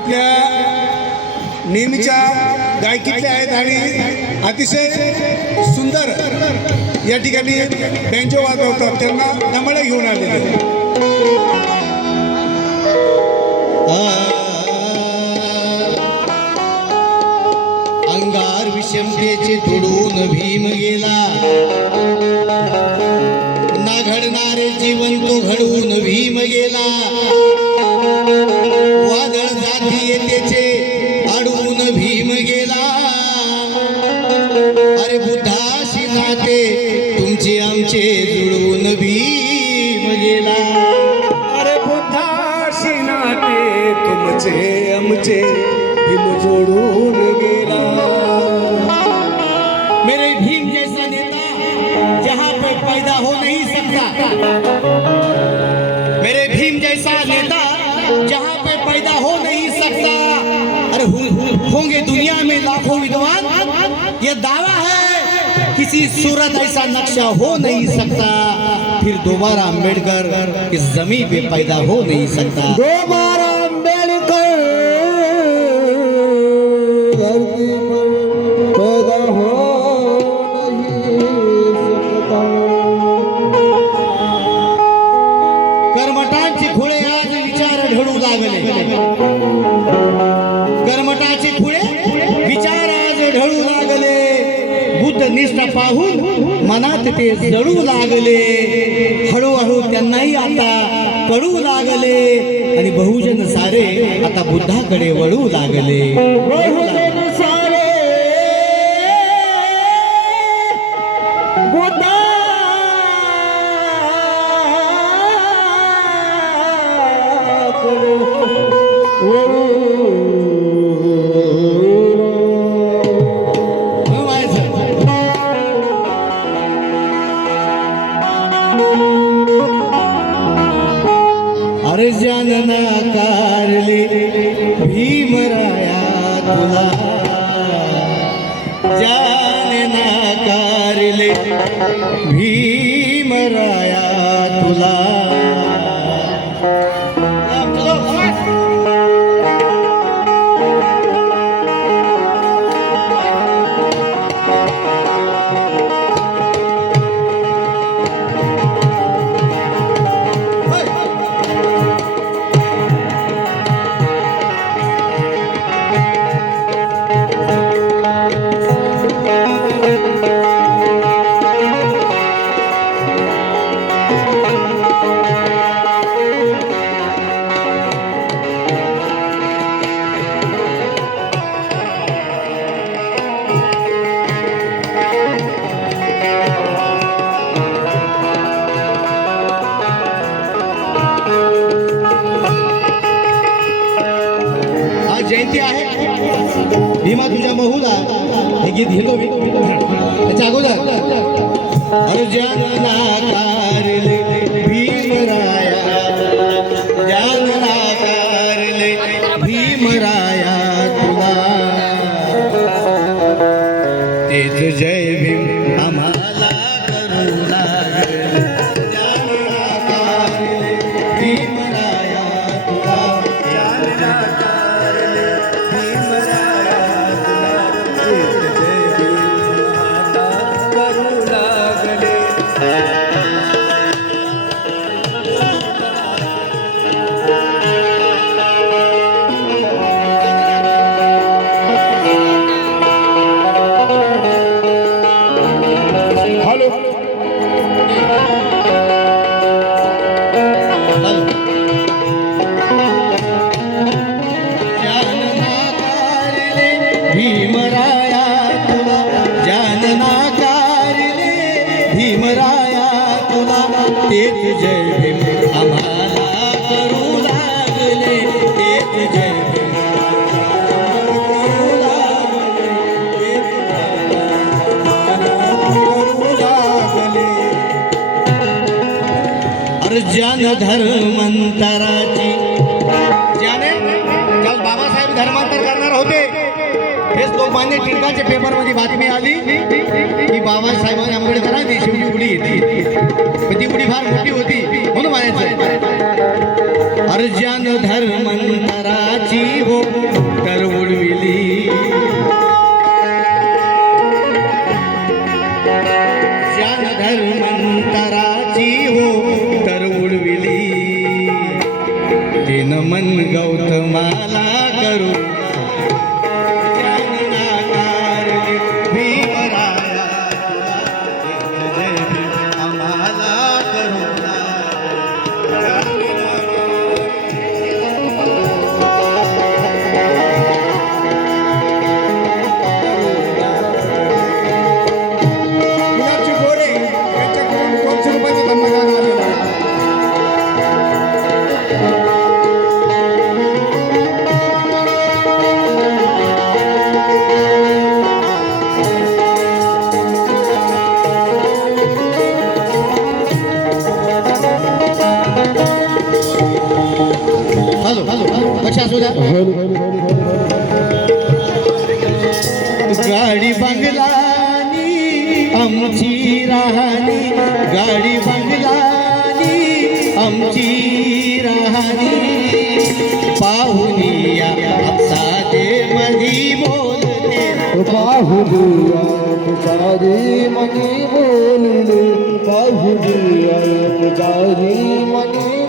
आपल्या नेहमीच्या गायकीतल्या आहेत आणि अतिशय सुंदर या ठिकाणी बँजो वाजवतात. त्यांना दमडे घेऊन आले अंगार विषमतेचे तुडून भीम गेला. ना घडणारे जीवन तो घडवून भीम गेला. वादळ जाती येतेचे अडवून भीम गेला. अरे बुद्धाशी नाते तुमचे आमचे जुळवून भीम गेला. अरे बुद्धाशी नाते तुमचे आमचे भीम जोडून गेला. मेरे भीम जैसा नेता जहां पे पैदा हो नहीं सकता होंगे दुनिया में लाखों विद्वान। ये दावा है, किसी सूरत ऐसा नक्शा हो नहीं सकता, फिर दोबारा अंबेडकर इस ज़मीन पे पैदा हो नहीं सकता। दोबारा निष्ठा पाहून मनात ते जळू लागले. हळूहळू त्यांनाही आता कळू लागले. आणि बहुजन सारे आता बुद्धाकडे वळू लागले. वळू लागले. सारे અર્જનના કારલે ભીમરાયા તુલા જાનના કારલે ભીમરાયા તુલા तुला आहे. भीमा तुझ्या महुला हे गीत घेतो मी त्याच्या अगोदर. अर्जन अर्जन धर्मांतराची. ज्याने काल बाबासाहेब धर्मांतर करणार होते हेच लोकमान्य टिळकाच्या पेपरमध्ये बातमी आली की बाबासाहेबांनी आंबेडकरांची शिवली उडी येते पण ती उडी फार मोठी होती म्हणून म्हणायचं अर्जन धर्मांतराची हो धर्मांतराची ते नमन गौतमाला करू. भीमराया जय आम्हाला करू. गाडी बंगलानी आमची राहणी. गाडी बंगलानी आमची राहणी. पाहुनिया आपसा ते मधी बोलते पाहुनिया पुजारी मनी बोलले. पाहुनिया पुजारी मनी